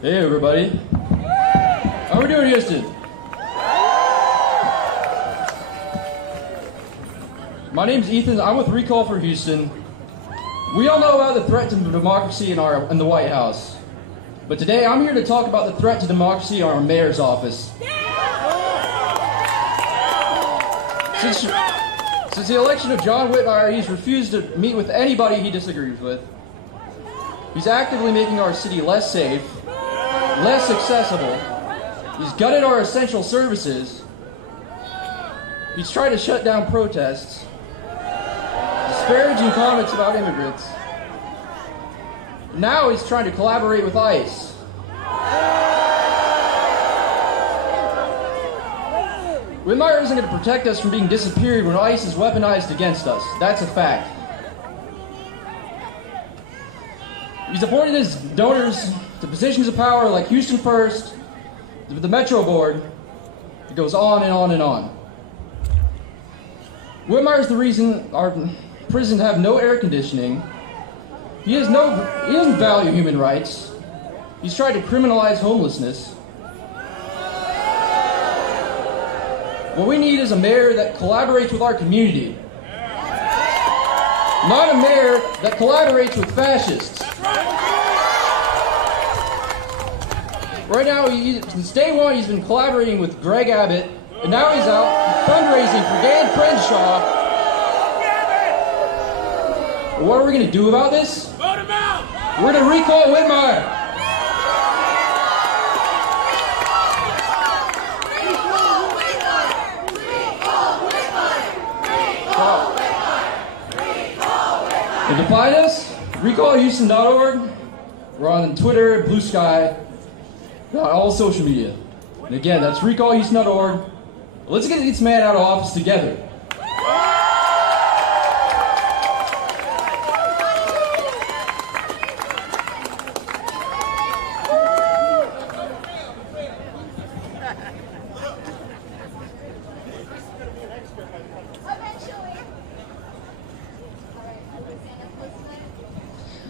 Hey everybody. How we doing, Houston? My name's Ethan. I'm with Recall for Houston. We all know about the threat to democracy in the White House. But today I'm here to talk about the threat to democracy in our mayor's office. Since the election of John Whitmire, he's refused to meet with anybody he disagrees with. He's actively making our city less safe, less accessible. He's gutted our essential services. He's tried to shut down protests, disparaging comments about immigrants. Now he's trying to collaborate with ICE. Whitmire isn't going to protect us from being disappeared when ICE is weaponized against us. That's a fact. He's appointed his donors to positions of power like Houston First, the Metro Board. It goes on and on and on. Whitmire is the reason our prisons have no air conditioning. He doesn't value human rights. He's tried to criminalize homelessness. What we need is a mayor that collaborates with our community. Not a mayor that collaborates with fascists. Right now, since day one, he's been collaborating with Greg Abbott, and now he's out fundraising for Dan Crenshaw. What are we going to do about this? Vote him out! We're going to recall Whitmire. To find us, recallhouston.org. We're on Twitter, Blue Sky, all social media. And again, that's recallhouston.org. Let's get this man out of office together.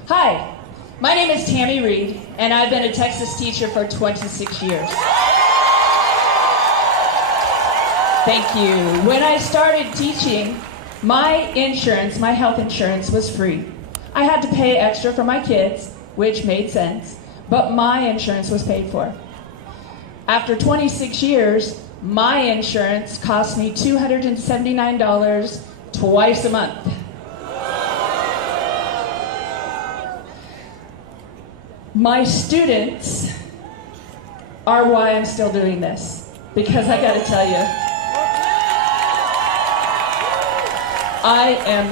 Hi, my name is Tammy Reed, and I've been a Texas teacher for 26 years. Thank you. When I started teaching, my health insurance was free. I had to pay extra for my kids, which made sense, but my insurance was paid for. After 26 years, my insurance cost me $279 twice a month. My students are why I'm still doing this, because I gotta tell you, I am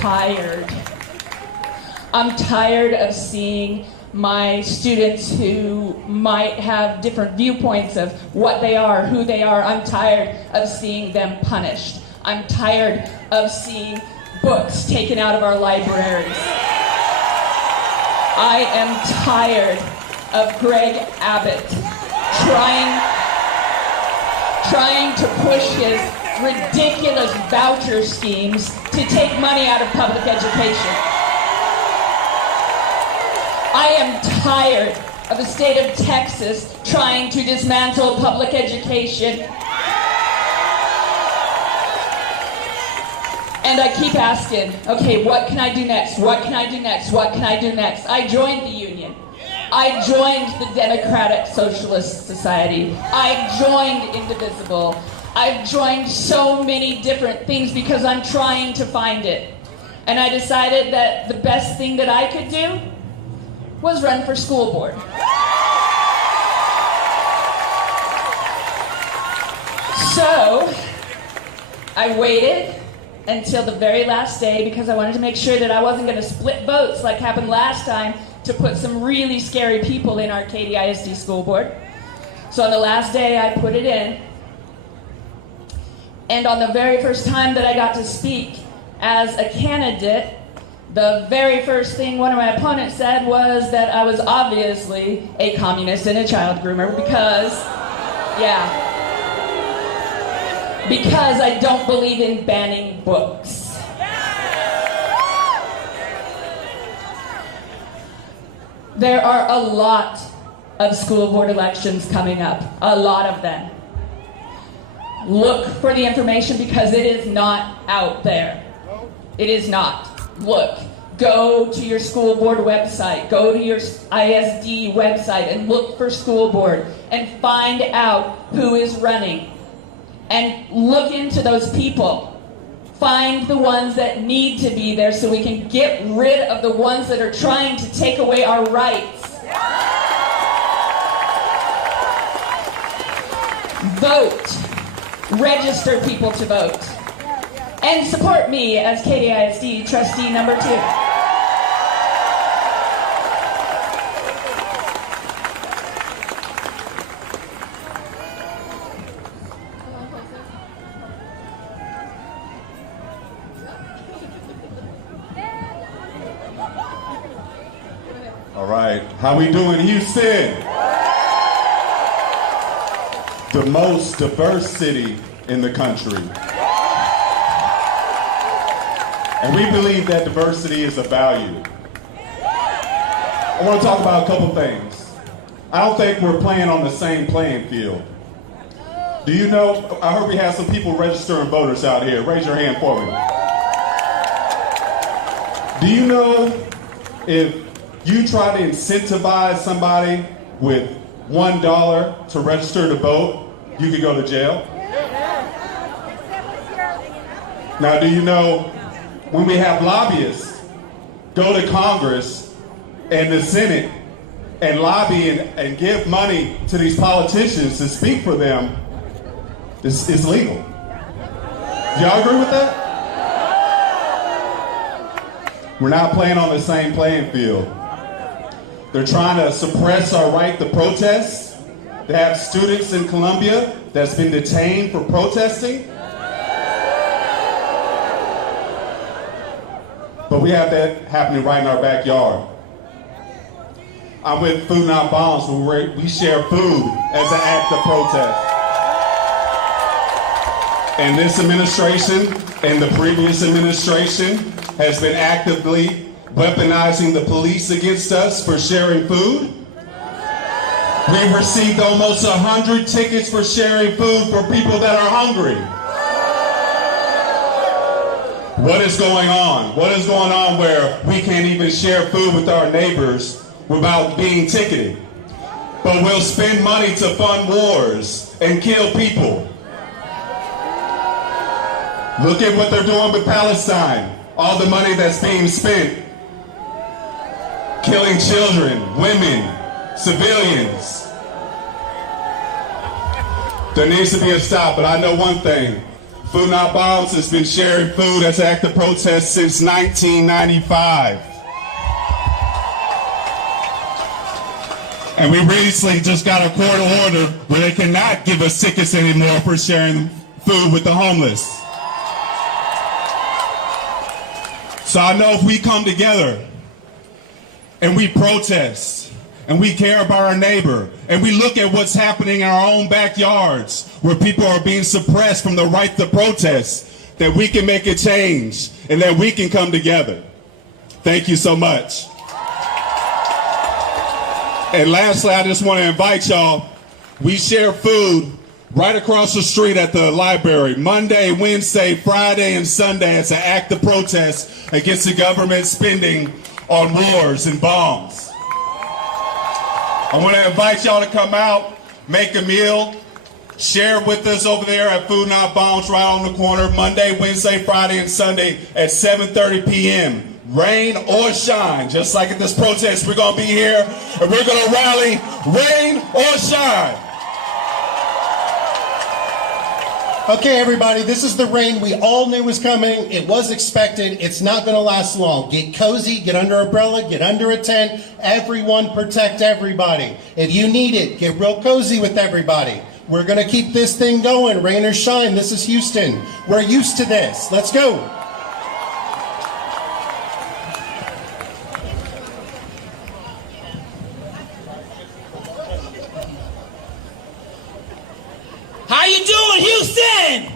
tired. I'm tired of seeing my students who might have different viewpoints of what they are, who they are. I'm tired of seeing them punished. I'm tired of seeing books taken out of our libraries. I am tired of Greg Abbott trying to push his ridiculous voucher schemes to take money out of public education. I am tired of the state of Texas trying to dismantle public education. And I keep asking, okay, what can I do next? What can I do next? What can I do next? I joined the union. I joined the Democratic Socialist Society. I joined Indivisible. I've joined so many different things because I'm trying to find it. And I decided that the best thing that I could do was run for school board. So I waited until the very last day because I wanted to make sure that I wasn't going to split votes like happened last time to put some really scary people in our Katy ISD school board. So on the last day I put it in, and on the very first time that I got to speak as a candidate, the very first thing one of my opponents said was that I was obviously a communist and a child groomer because I don't believe in banning books. There are a lot of school board elections coming up. A lot of them. Look for the information because it is not out there. It is not. Look. Go to your school board website. Go to your ISD website and look for school board and find out who is running. And look into those people. Find the ones that need to be there so we can get rid of the ones that are trying to take away our rights. Vote. Register people to vote. And support me as KDISD trustee number 2. All right, how we doing, Houston? The most diverse city in the country. And we believe that diversity is a value. I want to talk about a couple things. I don't think we're playing on the same playing field. Do you know, I heard we have some people registering voters out here. Raise your hand for me. Do you know if you try to incentivize somebody with $1 to register to vote, you could go to jail? Now, do you know when we have lobbyists go to Congress and the Senate and lobby and give money to these politicians to speak for them, it's legal. Y'all agree with that? We're not playing on the same playing field. They're trying to suppress our right to protest. They have students in Columbia that's been detained for protesting. But we have that happening right in our backyard. I'm with Food Not Bombs, where we share food as an act of protest. And this administration and the previous administration has been actively weaponizing the police against us for sharing food. We've received almost 100 tickets for sharing food for people that are hungry. What is going on? What is going on where we can't even share food with our neighbors without being ticketed? But we'll spend money to fund wars and kill people. Look at what they're doing with Palestine. All the money that's being spent. Killing children, women, civilians. There needs to be a stop, but I know one thing. Food Not Bombs has been sharing food as an act of protest since 1995. And we recently just got a court order where they cannot give us tickets anymore for sharing food with the homeless. So I know if we come together and we protest and we care about our neighbor and we look at what's happening in our own backyards where people are being suppressed from the right to protest, that we can make a change and that we can come together. Thank you so much. And lastly, I just want to invite y'all, we share food right across the street at the library, Monday, Wednesday, Friday, and Sunday as an act of protest against the government spending on wars and bombs. I want to invite y'all to come out, make a meal, share with us over there at Food Not Bombs right on the corner, Monday, Wednesday, Friday, and Sunday at 7:30 p.m. Rain or shine, just like at this protest, we're going to be here and we're going to rally, rain or shine. Okay, everybody, this is the rain we all knew was coming. It was expected. It's not going to last long. Get cozy, get under an umbrella, get under a tent. Everyone protect everybody. If you need it, get real cozy with everybody. We're going to keep this thing going, rain or shine. This is Houston. We're used to this. Let's go. How you doing, Houston?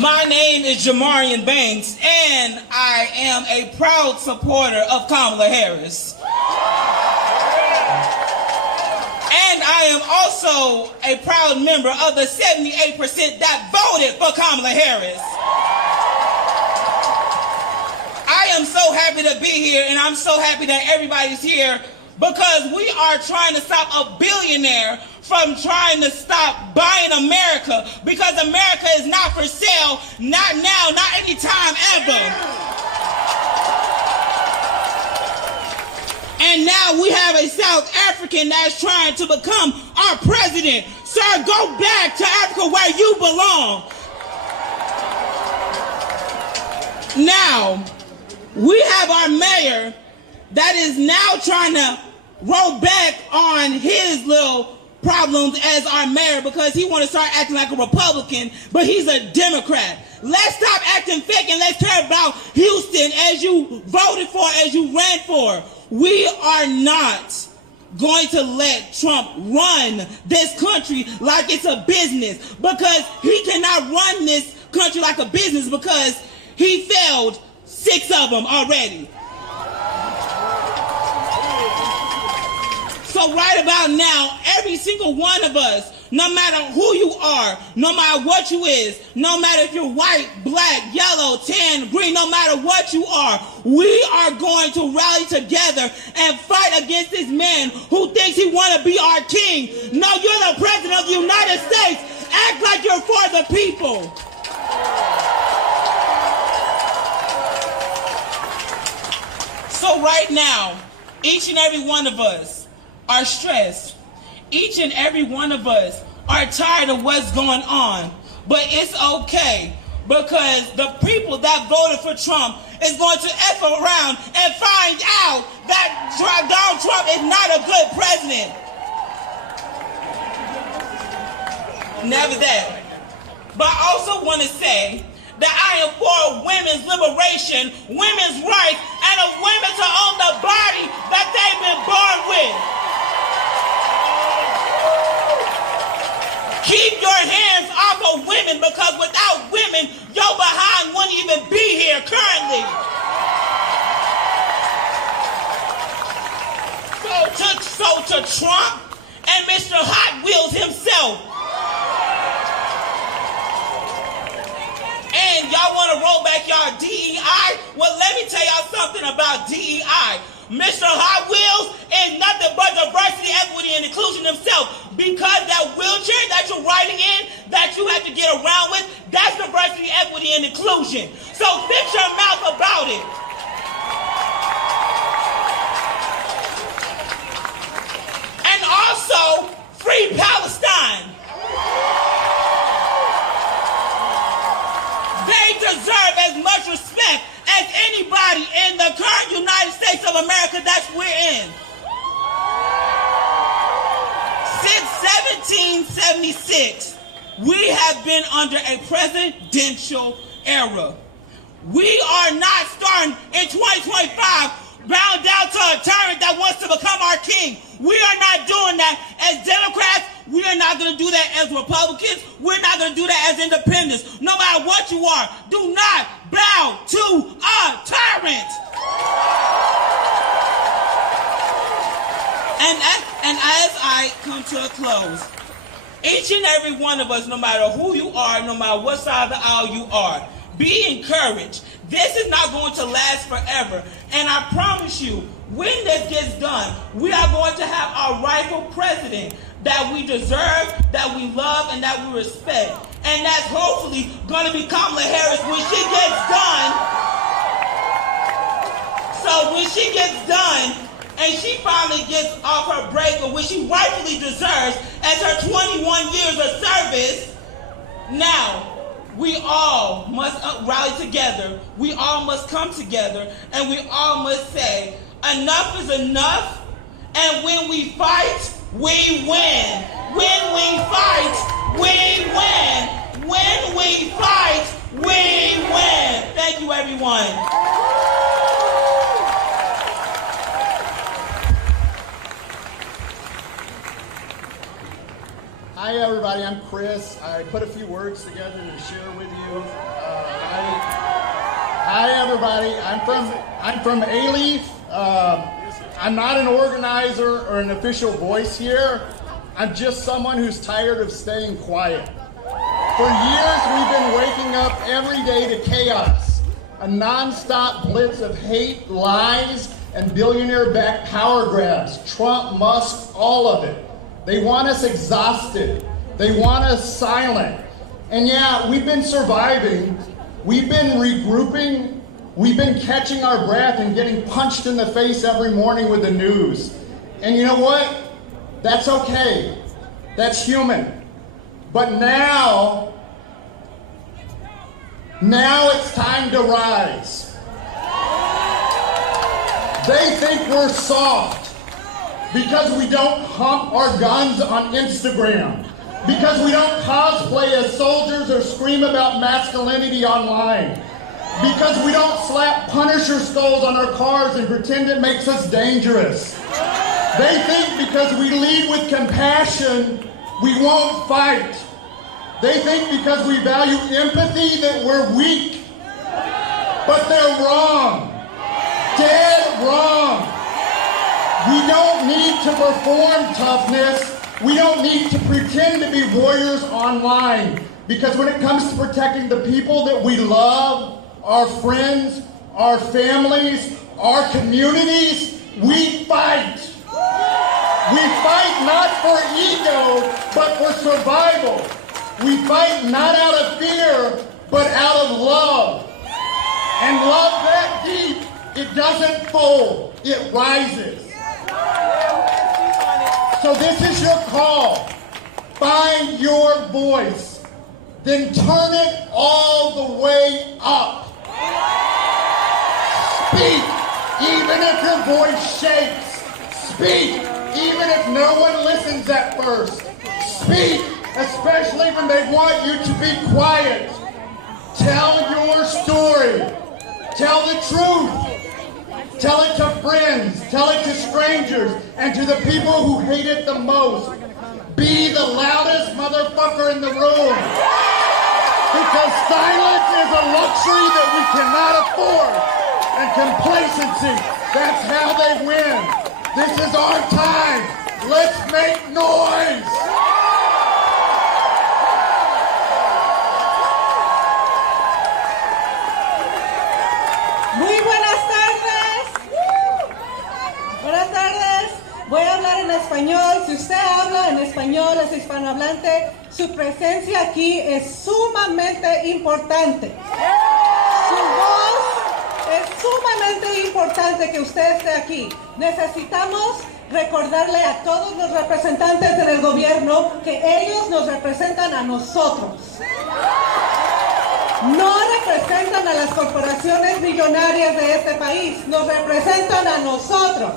My name is Jamarian Banks, and I am a proud supporter of Kamala Harris. I am also a proud member of the 78% that voted for Kamala Harris. I am so happy to be here, and I'm so happy that everybody's here because we are trying to stop a billionaire from trying to stop buying America, because America is not for sale, not now, not anytime ever. And now we have a South African that's trying to become our president. Sir, go back to Africa where you belong. Now, we have our mayor that is now trying to roll back on his little problems as our mayor because he want to start acting like a Republican, but he's a Democrat. Let's stop acting fake and let's care about Houston as you voted for, as you ran for. We are not going to let Trump run this country like it's a business, because he cannot run this country like a business because he failed 6 of them already. So right about now, every single one of us, no matter who you are, no matter what you is, no matter if you're white, black, yellow, tan, green, no matter what you are, we are going to rally together and fight against this man who thinks he want to be our king. No, you're the president of the United States. Act like you're for the people. So right now, each and every one of us are stressed. Each and every one of us are tired of what's going on. But it's okay, because the people that voted for Trump is going to F around and find out that Donald Trump is not a good president. Never that. But I also want to say that I am for women's liberation, women's rights, and of women to own the body that they've been born with. Keep your hands off of women, because without women, your behind wouldn't even be here currently. So to Trump and Mr. Hot Wheels himself, and y'all want to roll back y'all DEI? Well, let me tell y'all something about DEI. Mr. Hot Wheels is nothing but diversity, equity, and inclusion himself, because that wheelchair that you're riding in, that you have to get around with, that's diversity, equity, and inclusion. So fix your mouth about it. And also, free Palestine. They deserve as much respect as anybody in the current United States of America that we're in. Since 1776, we have been under a presidential era. We are not starting in 2025 bound down to a tyrant that wants to become our king. We are not doing that as Democrats. We are not going to do that as Republicans. We're not going to do that as independents. No matter what you are, do not bow to a tyrant. And as I come to a close, each and every one of us, no matter who you are, no matter what side of the aisle you are, be encouraged. This is not going to last forever. And I promise you, when this gets done, we are going to have our rightful president that we deserve, that we love, and that we respect. And that's hopefully going to be Kamala Harris when she gets done. So when she gets done, and she finally gets off her break, or when she rightfully deserves as her 21 years of service, now we all must rally together. We all must come together, and we all must say, enough is enough, and when we fight, we win. When we fight, we win. When we fight, we win. Thank you, everyone. Hi everybody, I'm Chris. I put a few words together to share with you. Hi everybody, I'm from A-Leaf. I'm not an organizer or an official voice here, I'm just someone who's tired of staying quiet. For years, we've been waking up every day to chaos, a non-stop blitz of hate, lies, and billionaire-backed power grabs. Trump, Musk, all of it. They want us exhausted. They want us silent. And yeah, we've been surviving. We've been regrouping. We've been catching our breath and getting punched in the face every morning with the news. And you know what? That's okay. That's human. But now it's time to rise. They think we're soft because we don't hump our guns on Instagram, because we don't cosplay as soldiers or scream about masculinity online, because we don't slap Punisher skulls on our cars and pretend it makes us dangerous. They think because we lead with compassion, we won't fight. They think because we value empathy that we're weak. But they're wrong. Dead wrong. We don't need to perform toughness. We don't need to pretend to be warriors online. Because when it comes to protecting the people that we love, our friends, our families, our communities, we fight. We fight not for ego, but for survival. We fight not out of fear, but out of love. And love that deep, it doesn't fold, it rises. So this is your call. Find your voice, then turn it all the way up. Speak, even if your voice shakes. Speak, even if no one listens at first. Speak, especially when they want you to be quiet. Tell your story. Tell the truth. Tell it to friends. Tell it to strangers. And to the people who hate it the most. Be the loudest motherfucker in the room. Because silence is a luxury that we cannot afford. And complacency, that's how they win. This is our time. Let's make noise. Muy buenas tardes. Buenas tardes. Voy a hablar en español. Si usted habla en español, es hispanohablante, su presencia aquí es sumamente importante. Su voz es sumamente importante que usted esté aquí. Necesitamos recordarle a todos los representantes del gobierno que ellos nos representan a nosotros. No representan a las corporaciones millonarias de este país, nos representan a nosotros.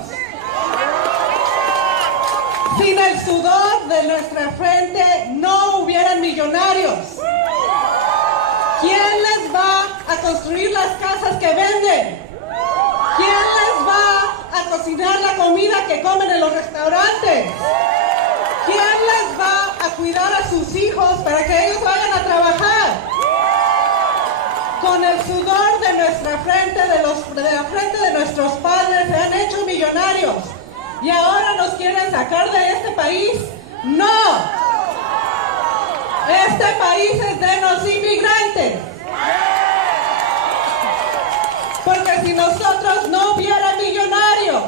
Sin el sudor de nuestra frente no hubieran millonarios. ¿Quién les va a construir las casas que venden? ¿Quién les va a cocinar la comida que comen en los restaurantes? ¿Quién les va a cuidar a sus hijos para que ellos vayan a trabajar? Con el sudor de nuestra frente, de la frente de nuestros padres, se han hecho millonarios. ¿Y ahora nos quieren sacar de este país? ¡No! Este país es de los inmigrantes. Porque si nosotros no hubiera millonarios,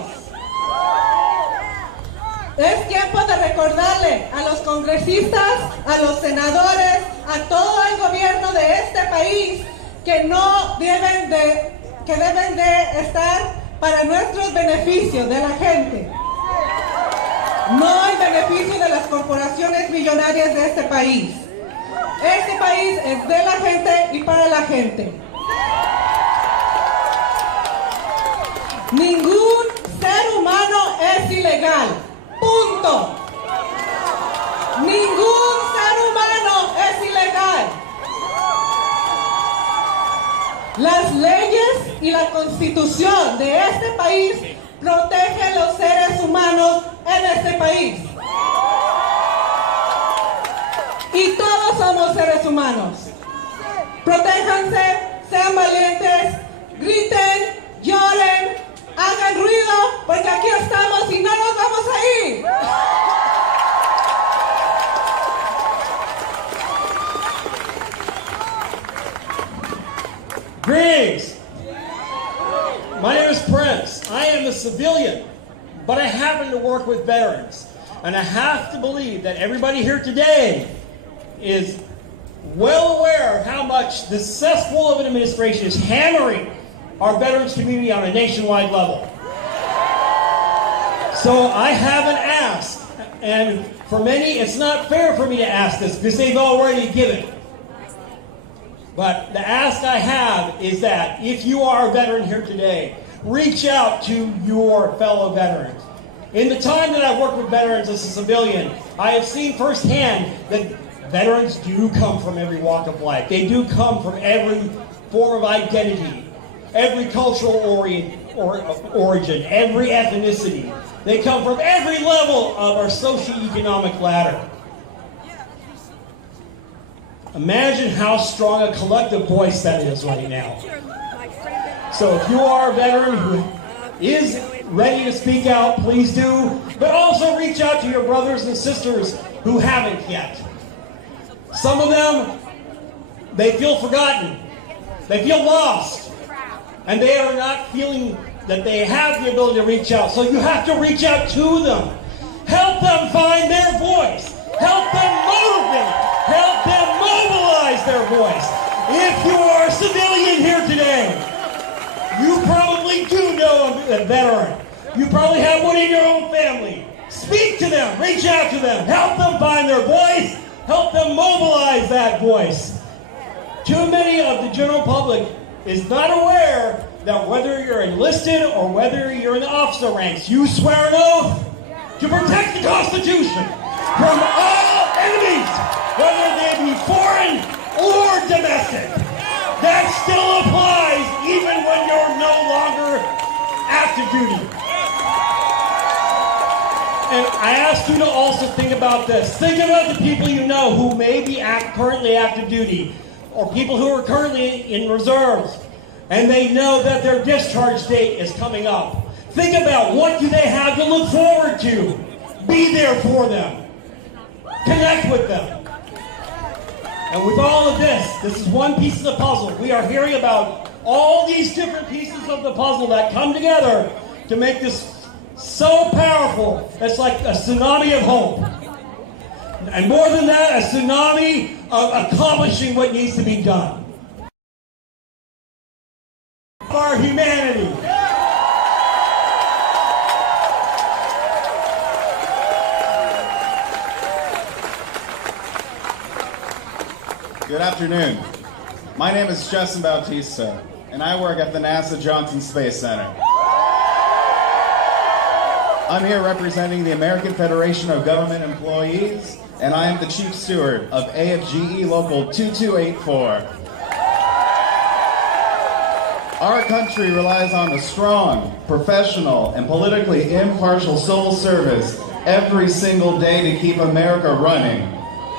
es tiempo de recordarle a los congresistas, a los senadores, a todo el gobierno de este país que deben de estar para nuestros beneficios de la gente, no el beneficio de las corporaciones millonarias de este país. Este país es de la gente y para la gente. Ningún ser humano es ilegal. Punto. Ningún ser humano es ilegal. Las leyes y la constitución de este país protegen los seres humanos en este país. Y todos somos seres humanos. Protéjanse, sean valientes, griten, lloren, hagan ruido, porque aquí estamos y no nos vamos a ir. name is Prince. I am a civilian, but I happen to work with veterans. And I have to believe that everybody here today is well aware of how much the cesspool of an administration is hammering our veterans community on a nationwide level. So I have an ask, and for many, it's not fair for me to ask this because they've already given. But the ask I have is that if you are a veteran here today, reach out to your fellow veterans. In the time that I've worked with veterans as a civilian, I have seen firsthand that veterans do come from every walk of life. They do come from every form of identity, every cultural origin, every ethnicity. They come from every level of our socioeconomic ladder. Imagine how strong a collective voice that is right now. So if you are a veteran who is ready to speak out, please do. But also reach out to your brothers and sisters who haven't yet. Some of them, they feel forgotten. They feel lost. And they are not feeling that they have the ability to reach out. So you have to reach out to them. Help them find their voice. Help them motivate. Help them mobilize their voice. If you are a civilian here today, you probably do know a veteran. You probably have one in your own family. Speak to them. Reach out to them. Help them find their voice. Help them mobilize that voice. Too many of the general public is not aware that whether you're enlisted or whether you're in the officer ranks, you swear an oath to protect the Constitution from all enemies, whether they be foreign or domestic. That still applies even when you're no longer active duty. And I ask you to also think about this. Think about the people you know who may be currently active duty, or people who are currently in reserves, and they know that their discharge date is coming up. Think about what do they have to look forward to. Be there for them. Connect with them. And with all of this is one piece of the puzzle. We are hearing about all these different pieces of the puzzle that come together to make this so powerful. It's like a tsunami of hope. And more than that, a tsunami of accomplishing what needs to be done. For our humanity. Good afternoon. My name is Justin Bautista, and I work at the NASA Johnson Space Center. I'm here representing the American Federation of Government Employees, and I am the Chief Steward of AFGE Local 2284. Our country relies on a strong, professional, and politically impartial civil service every single day to keep America running.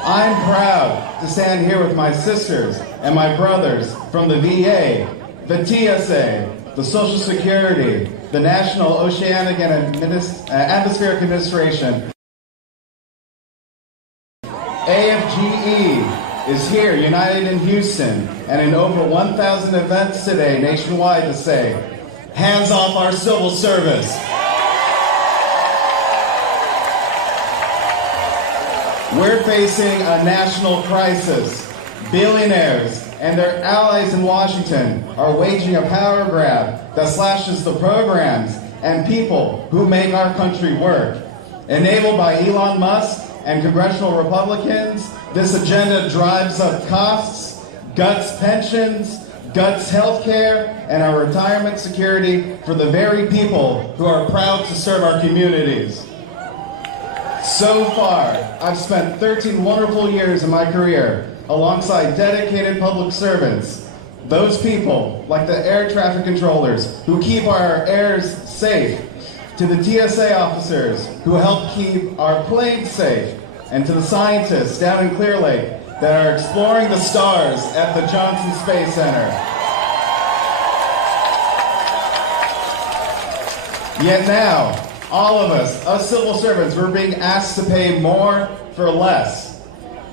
I'm proud to stand here with my sisters and my brothers from the VA, the TSA, the Social Security, the National Oceanic and Atmospheric Administration. AFGE is here, united in Houston, and in over 1,000 events today nationwide to say, hands off our civil service. We're facing a national crisis. Billionaires and their allies in Washington are waging a power grab that slashes the programs and people who make our country work. Enabled by Elon Musk and Congressional Republicans, this agenda drives up costs, guts pensions, guts health care, and our retirement security for the very people who are proud to serve our communities. So far, I've spent 13 wonderful years in my career alongside dedicated public servants. Those people, like the air traffic controllers who keep our airs safe, to the TSA officers who help keep our planes safe, and to the scientists down in Clear Lake that are exploring the stars at the Johnson Space Center. Yet now, all of us civil servants, we're being asked to pay more for less.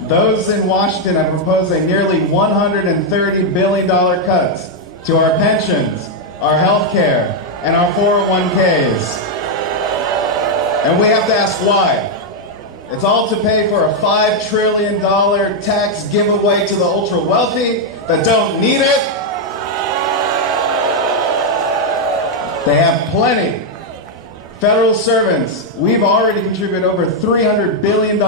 Those in Washington have proposed a nearly $130 billion cuts to our pensions, our health care, and our 401ks. And we have to ask why. It's all to pay for a $5 trillion tax giveaway to the ultra wealthy that don't need it. They have plenty. Federal servants, we've already contributed over $300 billion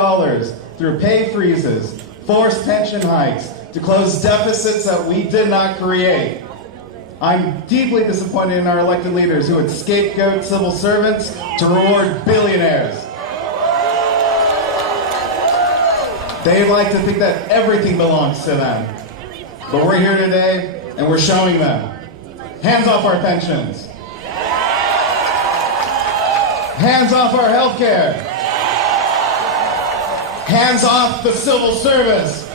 through pay freezes, forced pension hikes, to close deficits that we did not create. I'm deeply disappointed in our elected leaders who would scapegoat civil servants to reward billionaires. They like to think that everything belongs to them. But we're here today and we're showing them. Hands off our pensions. Hands off our health care. Hands off the civil service.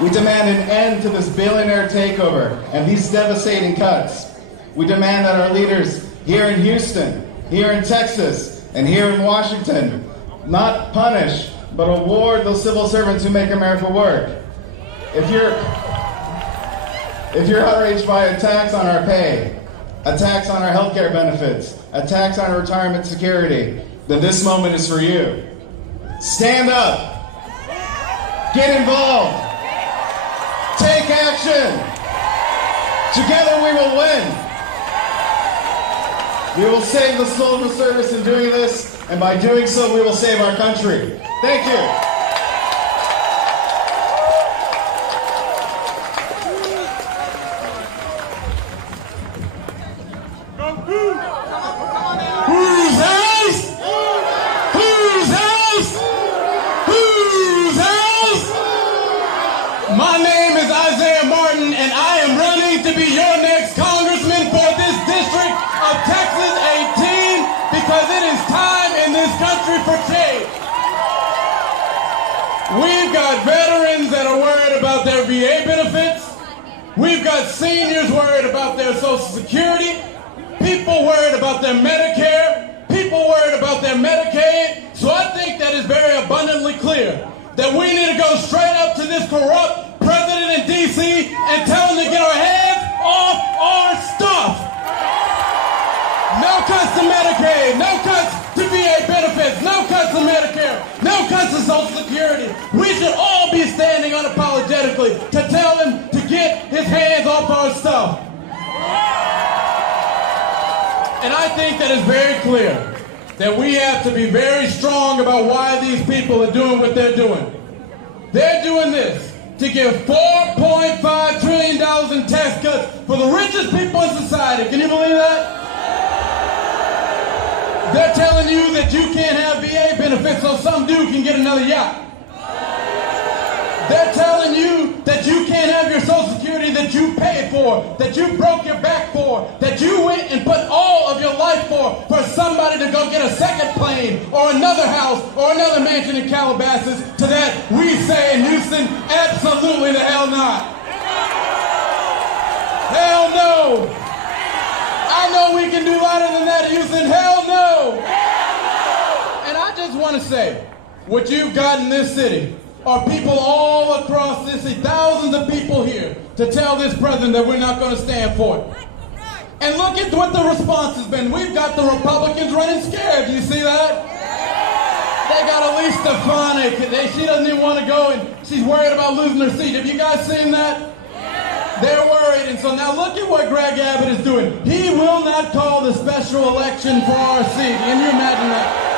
We demand an end to this billionaire takeover and these devastating cuts. We demand that our leaders here in Houston, here in Texas, and here in Washington not punish, but award those civil servants who make America work. If you're outraged by a tax on our pay, a tax on our health care benefits, a tax on our retirement security, then this moment is for you. Stand up. Get involved. Take action. Together we will win. We will save the civil service in doing this, and by doing so, we will save our country. Thank you. My name is Isaiah Martin, and I am running to be your next congressman for this district of Texas 18 because it is time in this country for change. We've got veterans that are worried about their VA benefits. We've got seniors worried about their Social Security. People worried about their Medicare. People worried about their Medicaid. So I think that is very abundantly clear that we need to go straight up to this corrupt president in D.C. and tell him to get our hands off our stuff. No cuts to Medicaid, no cuts to VA benefits, no cuts to Medicare, no cuts to Social Security. We should all be standing unapologetically to tell him to get his hands off our stuff. And I think that it's very clear that we have to be very strong about why these people are doing what they're doing. They're doing this to give $4.5 trillion in tax cuts for the richest people in society. Can you believe that? They're telling you that you can't have VA benefits so some dude can get another yacht. They're telling you that you can't have your Social Security that you paid for, that you broke your back for, that you went and put all of your life for somebody to go get a second plane or another house or another mansion in Calabasas. To that, we say in Houston, absolutely the hell not. Hell no. I know we can do louder than that, Houston. Hell no. And I just want to say, what you've got in this city are people all across this city, thousands of people here, to tell this president that we're not going to stand for it. And look at what the response has been. We've got the Republicans running scared. Do you see that? They got Elise Stefanik. She doesn't even want to go, and she's worried about losing her seat. Have you guys seen that? They're worried. And so now look at what Greg Abbott is doing. He will not call the special election for our seat. Can you imagine that?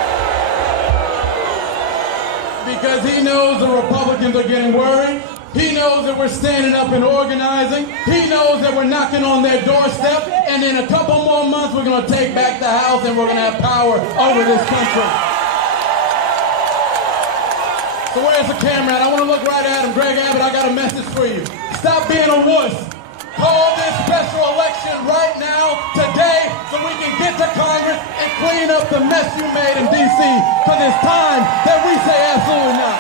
Because he knows the Republicans are getting worried. He knows that we're standing up and organizing. He knows that we're knocking on their doorstep. And in a couple more months, we're going to take back the House and we're going to have power over this country. So where's the camera at? I want to look right at him. Greg Abbott, I got a message for you. Stop being a wuss. Call this special election right now, today, so we can get to Congress and clean up the mess you made in D.C. Because it's time that we say absolutely not.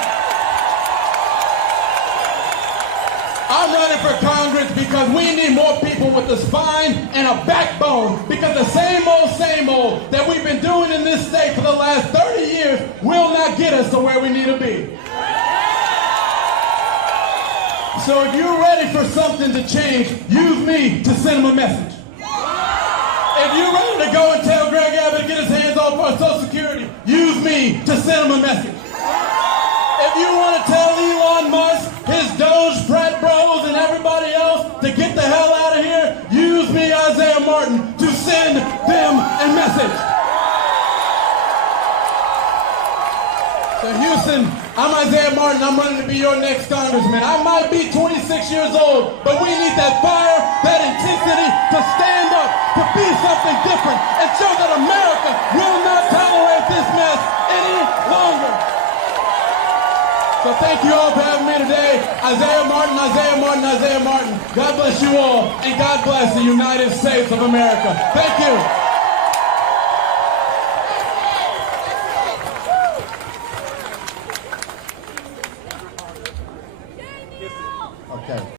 I'm running for Congress because we need more people with a spine and a backbone. Because the same old that we've been doing in this state for the last 30 years will not get us to where we need to be. So if you're ready for something to change, use me to send them a message. If you're ready to go and tell Greg Abbott to get his hands off our Social Security, use me to send him a message. If you want to tell Elon Musk, his Doge frat bros, and everybody else to get the hell out of here, use me, Isaiah Martin, to send them a message. So Houston, I'm Isaiah Martin. I'm running to be your next congressman. I might be 26 years old, but we need that fire, that intensity to stand up, to be something different, and show that America will not tolerate this mess any longer. So thank you all for having me today. Isaiah Martin, Isaiah Martin, Isaiah Martin. God bless you all, and God bless the United States of America. Thank you. Okay.